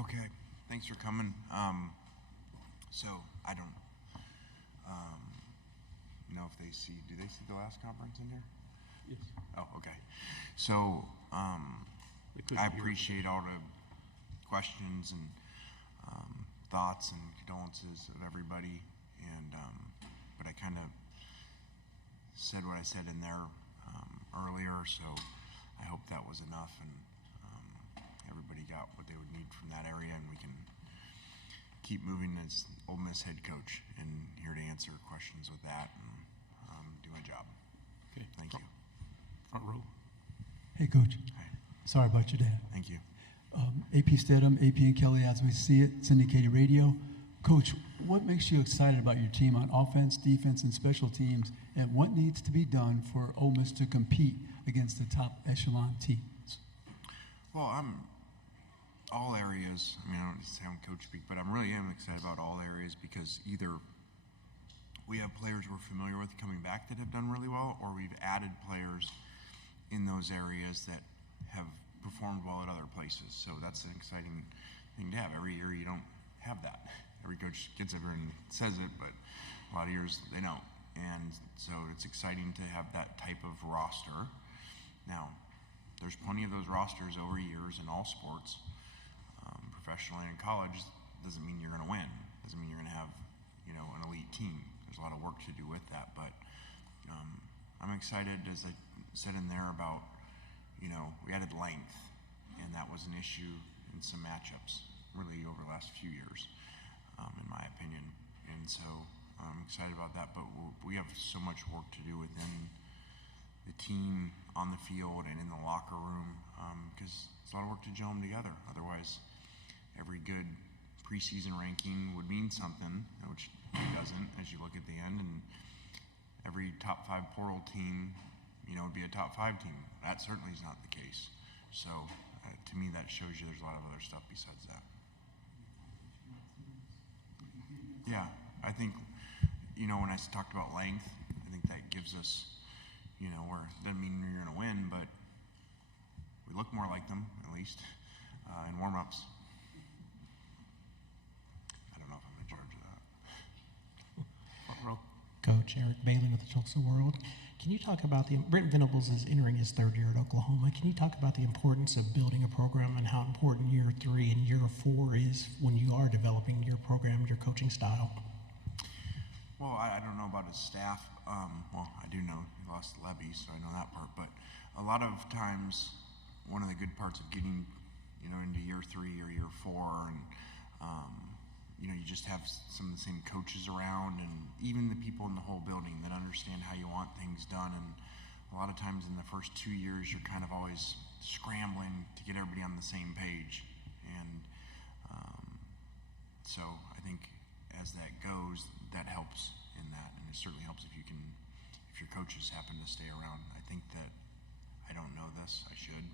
Okay, thanks for coming. So I don't know if they see. Do they see the last conference in here? Yes. Oh, okay. So I appreciate all the questions and thoughts and condolences of everybody, and but I kind of said what I said in there earlier, so I hope that was enough, and everybody got what they would need from that area, and we can keep moving as Ole Miss head coach, and here to answer questions with that and do my job. Okay. Thank you. Front row. Hey, Coach. Hi. Sorry about your dad. Thank you. AP Stedham, AP and Kelly, as we see it, syndicated radio. Coach, what makes you excited about your team on offense, defense, and special teams, and what needs to be done for Ole Miss to compete against the top echelon teams? Well, I'm all areas. I mean, I don't sound coach speak, but I really am excited about all areas because either we have players we're familiar with coming back that have done really well, or we've added players in those areas that have performed well at other places. So that's an exciting thing to have. Every year you don't have that. Every coach gets up here and says it, but a lot of years they don't. And so it's exciting to have that type of roster. Now, there's plenty of those rosters over years in all sports. Professionally and in college doesn't mean you're going to win. Doesn't mean you're going to have, an elite team. There's a lot of work to do with that, but I'm excited, as I said in there, about we added length, and that was an issue in some matchups really over the last few years, in my opinion. And so I'm excited about that, but we have so much work to do within the team, on the field, and in the locker room, because it's a lot of work to gel them together. Otherwise, every good preseason ranking would mean something, which it doesn't as you look at the end, and every top 5 portal team, would be a top 5 team. That certainly is not the case. So to me, that shows you there's a lot of other stuff besides that. Yeah, I think, when I talked about length, I think that gives us, where it doesn't mean you're going to win, but we look more like them, at least, in warm-ups. I don't know if I'm in charge of that. Front row. Coach Eric Bailey with the Tulsa World. Can you talk about Brent Venables is entering his 3rd year at Oklahoma. Can you talk about the importance of building a program and how important year 3 and year 4 is when you are developing your program, your coaching style? Well, I don't know about his staff. Well, I do know he lost Levy, so I know that part. But a lot of times, one of the good parts of getting, into year 3 or year 4, and you just have some of the same coaches around, and even the people in the whole building that understand how you want things done. And a lot of times in the first 2 years, you're kind of always scrambling to get everybody on the same page. And so I think as that goes, that helps in that, and it certainly helps if your coaches happen to stay around. I think that I don't know this, I should,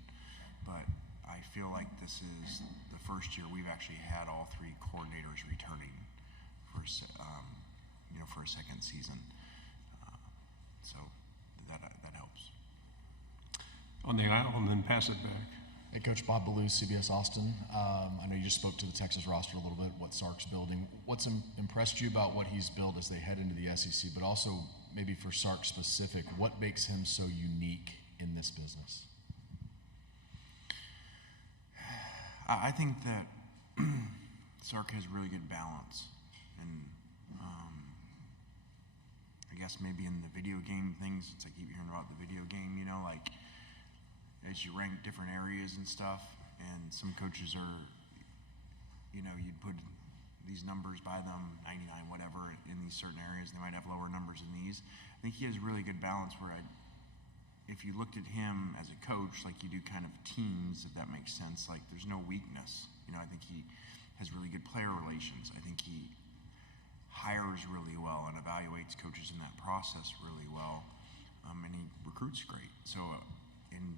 but I feel like this is the first year we've actually had all 3 coordinators returning for a second season. So that helps. On the aisle, and then pass it back. Hey, Coach Bob Ballou, CBS Austin. I know you just spoke to the Texas roster a little bit, what Sark's building. What's impressed you about what he's built as they head into the SEC, but also maybe for Sark specific, what makes him so unique in this business? I think that Sark has really good balance, and I guess maybe in the video game things, since I keep hearing about the video game, like as you rank different areas and stuff, and some coaches are, you'd put these numbers by them, 99, whatever, in these certain areas, they might have lower numbers in these. I think he has really good balance where if you looked at him as a coach, like you do kind of teams, if that makes sense, like there's no weakness. I think he has really good player relations. I think he hires really well and evaluates coaches in that process really well, and he recruits great. So, and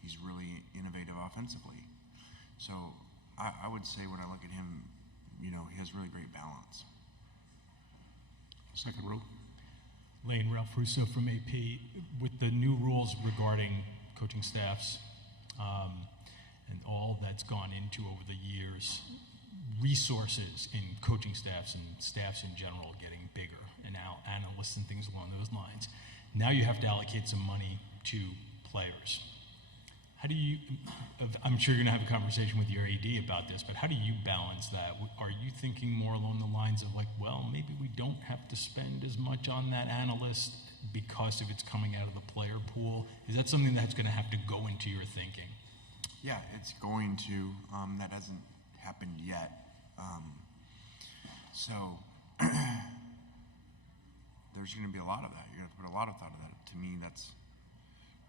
he's really innovative offensively. So I would say when I look at him, he has really great balance. Second row. Lane, Ralph Russo from AP. With the new rules regarding coaching staffs and all that's gone into over the years, resources in coaching staffs and staffs in general getting bigger, and now analysts and things along those lines. Now you have to allocate some money to players. How do you, I'm sure you're going to have a conversation with your AD about this, but how do you balance that? Are you thinking more along the lines of like, well, maybe we don't have to spend as much on that analyst because if it's coming out of the player pool? Is that something that's going to have to go into your thinking? Yeah, it's going to. That hasn't happened yet. So there's going to be a lot of that. You're going to have to put a lot of thought into that. To me, that's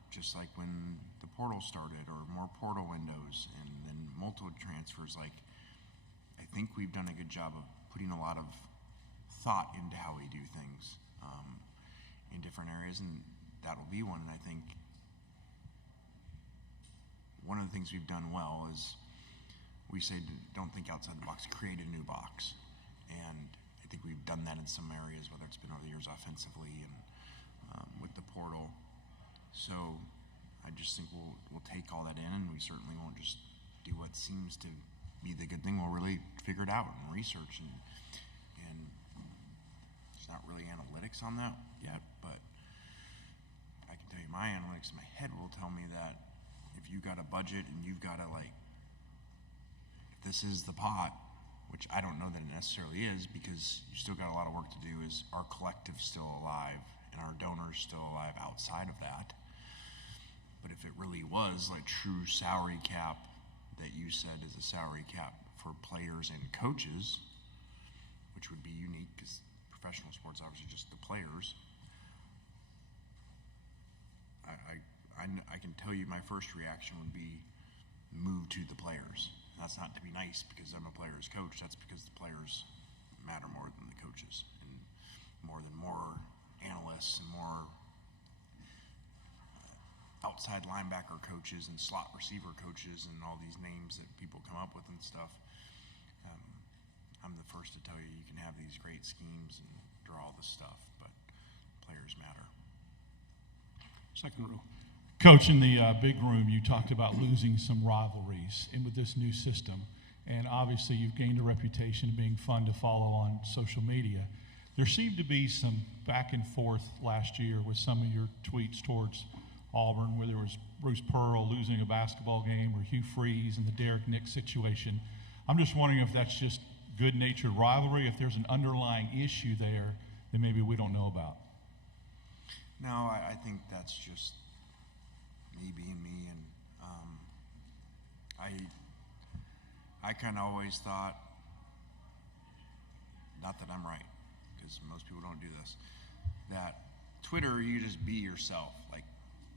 just like when the portal started, or more portal windows, and then multiple transfers. Like, I think we've done a good job of putting a lot of thought into how we do things in different areas, and that'll be one. And I think one of the things we've done well is we say don't think outside the box, create a new box. And I think we've done that in some areas, whether it's been over the years offensively and with the portal. So I just think we'll take all that in, and we certainly won't just do what seems to be the good thing. We'll really figure it out and research, and there's not really analytics on that yet, but I can tell you my analytics in my head will tell me that if you got a budget and you've got to, like, if this is the pot, which I don't know that it necessarily is, because you still got a lot of work to do, is our collective still alive and our donors still alive outside of that. But if it really was like true salary cap that you said is a salary cap for players and coaches, which would be unique because professional sports obviously just the players, I can tell you my first reaction would be move to the players. That's not to be nice because I'm a player's coach. That's because the players matter more than the coaches, and more analysts and more outside linebacker coaches and slot receiver coaches and all these names that people come up with and stuff. I'm the first to tell you you can have these great schemes and draw all this stuff, but players matter. Second row. Coach, in the big room, you talked about losing some rivalries and with this new system, and obviously you've gained a reputation of being fun to follow on social media. There seemed to be some back and forth last year with some of your tweets towards Auburn, where there was Bruce Pearl losing a basketball game, or Hugh Freeze and the Derek Nix situation. I'm just wondering if that's just good-natured rivalry, if there's an underlying issue there that maybe we don't know about. No, I think that's just me being me, and I kind of always thought, not that I'm right, because most people don't do this, that Twitter, you just be yourself. Like,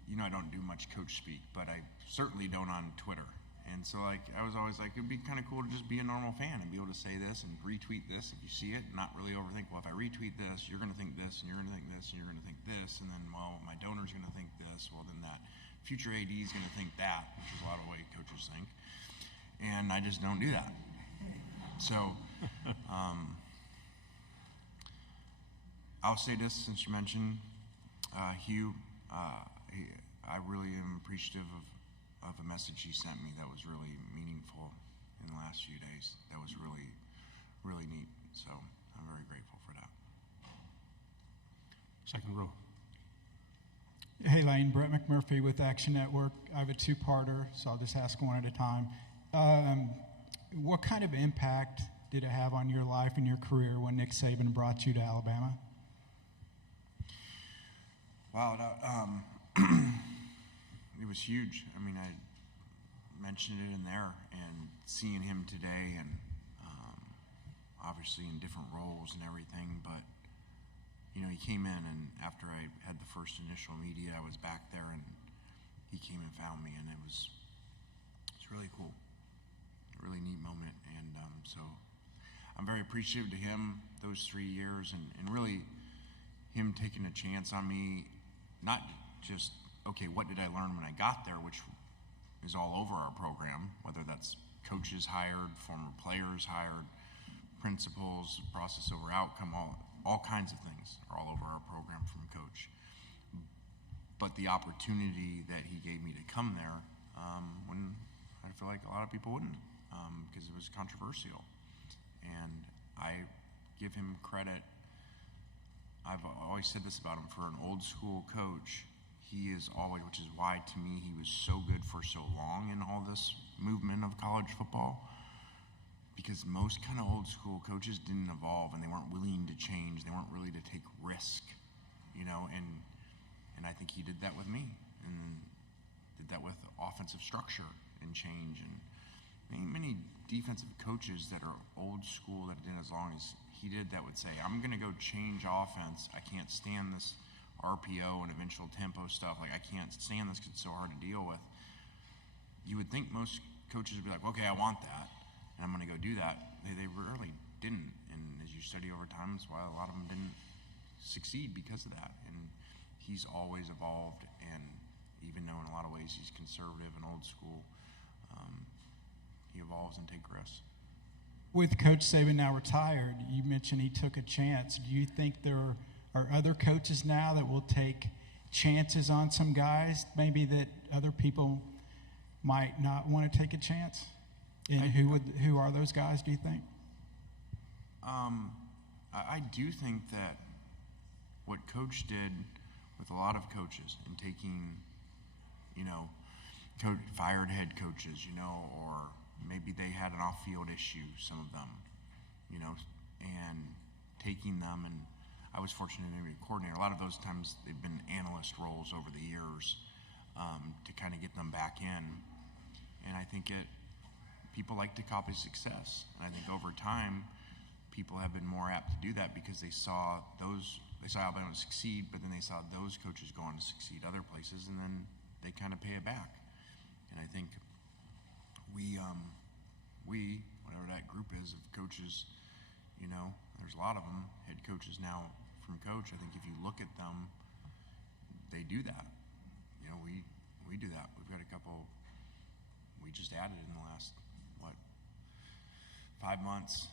I don't do much coach speak, but I certainly don't on Twitter. And so, like, I was always like, it'd be kind of cool to just be a normal fan and be able to say this and retweet this if you see it, and not really overthink, well, if I retweet this, you're going to think this, and you're going to think this, and you're going to think this, and then, well, my donor's going to think this, well, then that future AD is going to think that, which is a lot of the way coaches think. And I just don't do that. So, I'll say this since you mentioned Hugh. I really am appreciative of a message he sent me that was really meaningful in the last few days. That was really, really neat. So I'm very grateful for that. Second row. Hey, Lane, Brett McMurphy with Action Network. I have a two-parter, so I'll just ask one at a time. What kind of impact did it have on your life and your career when Nick Saban brought you to Alabama? Wow, it was huge. I mean, I mentioned it in there, and seeing him today, and obviously in different roles and everything, but he came in, and after I had the first initial media, I was back there, and he came and found me, and it's really cool, a really neat moment, and so I'm very appreciative to him those 3 years, and really him taking a chance on me, not just, okay, what did I learn when I got there, which is all over our program, whether that's coaches hired, former players hired, principals, process over outcome, all kinds of things are all over our program from coach. But the opportunity that he gave me to come there, when I feel like a lot of people wouldn't, because it was controversial. and I give him credit. I've always said this about him, for an old school coach, he is always, which is why to me he was so good for so long in all this movement of college football, because most kind of old school coaches didn't evolve and they weren't willing to change. They weren't really to take risk, and I think he did that with me, and did that with offensive structure and change. And many defensive coaches that are old school that did as long as he did that would say, I'm going to go change offense. I can't stand this RPO and eventual tempo stuff. Like, I can't stand this because it's so hard to deal with. You would think most coaches would be like, okay, I want that, and I'm going to go do that. They rarely didn't. And as you study over time, that's why a lot of them didn't succeed because of that. And he's always evolved, and even though in a lot of ways he's conservative and old school, he evolves and takes risks. With Coach Saban now retired, you mentioned he took a chance. Do you think there are other coaches now that will take chances on some guys, maybe that other people might not want to take a chance? And who are those guys, do you think? I do think that what Coach did with a lot of coaches in taking, fired head coaches, or maybe they had an off-field issue, some of them, and taking them, and I was fortunate to be a coordinator. A lot of those times they've been analyst roles over the years, to kind of get them back in. And I think people like to copy success. And I think over time, people have been more apt to do that because they saw Alabama succeed, but then they saw those coaches go on to succeed other places, and then they kind of pay it back. And I think we, whatever that group is of coaches, there's a lot of them, head coaches now from Coach. I think if you look at them, they do that. We do that. We've got a couple, we just added in the last, 5 months,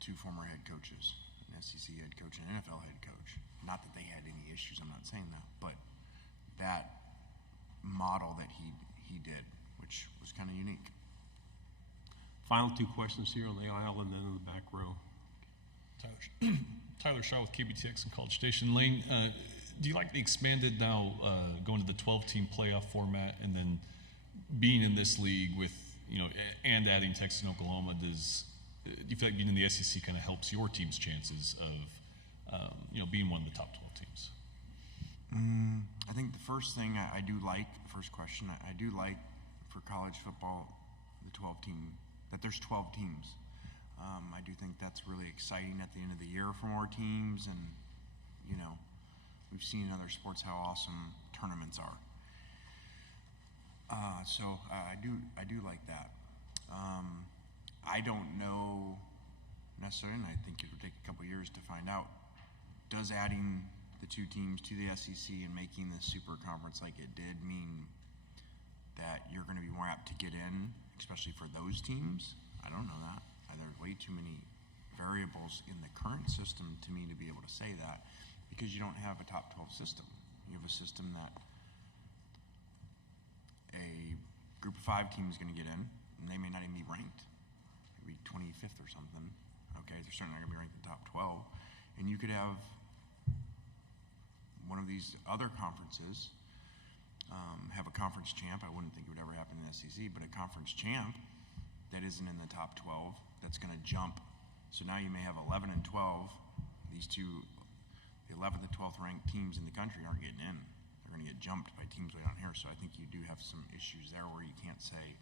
2 former head coaches, an SEC head coach and an NFL head coach. Not that they had any issues, I'm not saying that, but that model that he did, which was kind of unique. Final 2 questions here on the aisle and then in the back row. Tyler Shaw with KBTX and College Station. Lane, do you like the expanded now, going to the 12-team playoff format, and then being in this league with, and adding Texas and Oklahoma? Do you feel like being in the SEC kind of helps your team's chances of, being one of the top 12 teams? I think the first thing I do like, first question, I do like for college football, the 12-team, that there's 12 teams. I do think that's really exciting at the end of the year for more teams, and we've seen in other sports how awesome tournaments are. So I do like that. I don't know necessarily, and I think it would take a couple years to find out. Does adding the 2 teams to the SEC and making the super conference like it did mean that you're going to be more apt to get in, especially for those teams? I don't know that. There's way too many variables in the current system to me to be able to say that, because you don't have a top 12 system. You have a system that a group of 5 teams is going to get in, and they may not even be ranked. Maybe 25th or something. Okay, they're certainly not going to be ranked in the top 12. And you could have one of these other conferences have a conference champ. I wouldn't think it would ever happen in the SEC, but a conference champ that isn't in the top 12 that's going to jump. So now you may have 11 and 12. These two, the 11th and 12th ranked teams in the country aren't getting in. They're going to get jumped by teams way down here. So I think you do have some issues there where you can't say,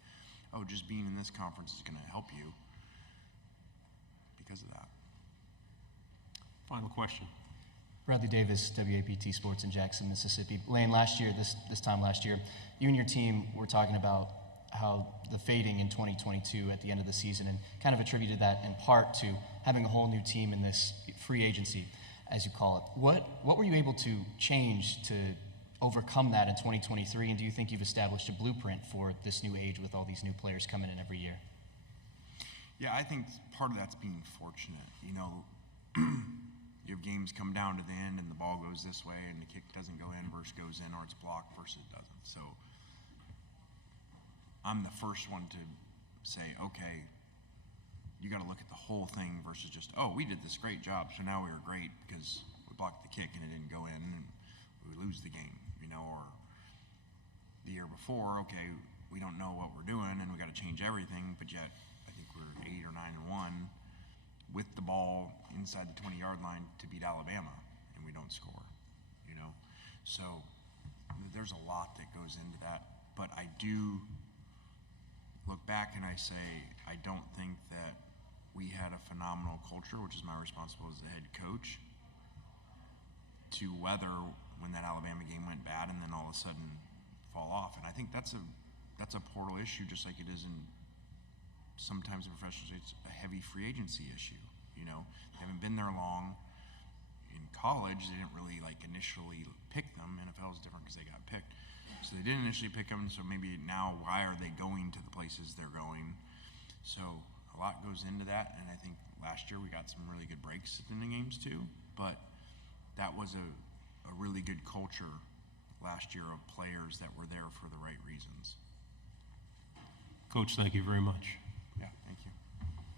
oh, just being in this conference is going to help you because of that. Final question. Bradley Davis, WAPT Sports in Jackson, Mississippi. Lane, this time last year, you and your team were talking about how the fading in 2022 at the end of the season, and kind of attributed that in part to having a whole new team in this free agency, as you call it. What were you able to change to overcome that in 2023, and do you think you've established a blueprint for this new age with all these new players coming in every year? Yeah, I think part of that's being fortunate. You have games come down to the end and the ball goes this way and the kick doesn't go in versus goes in, or it's blocked versus it doesn't. So I'm the first one to say, okay, you got to look at the whole thing versus just, oh, we did this great job, so now we were great because we blocked the kick and it didn't go in and we lose the game, or the year before, okay, we don't know what we're doing and we got to change everything, but yet I think we're 8 or 9-1 with the ball inside the 20-yard line to beat Alabama and we don't score, So there's a lot that goes into that, but I do look back and I say I don't think that we had a phenomenal culture, which is my responsibility as the head coach, to weather when that Alabama game went bad and then all of a sudden fall off. And I think that's a portal issue, just like it is in sometimes in professional it's a heavy free agency issue. They haven't been there long. In college, they didn't really initially pick them. NFL is different because they got picked. So they didn't initially pick them, so maybe now why are they going to the places they're going? So a lot goes into that, and I think last year we got some really good breaks in the games too, but that was a really good culture last year of players that were there for the right reasons. Coach, thank you very much.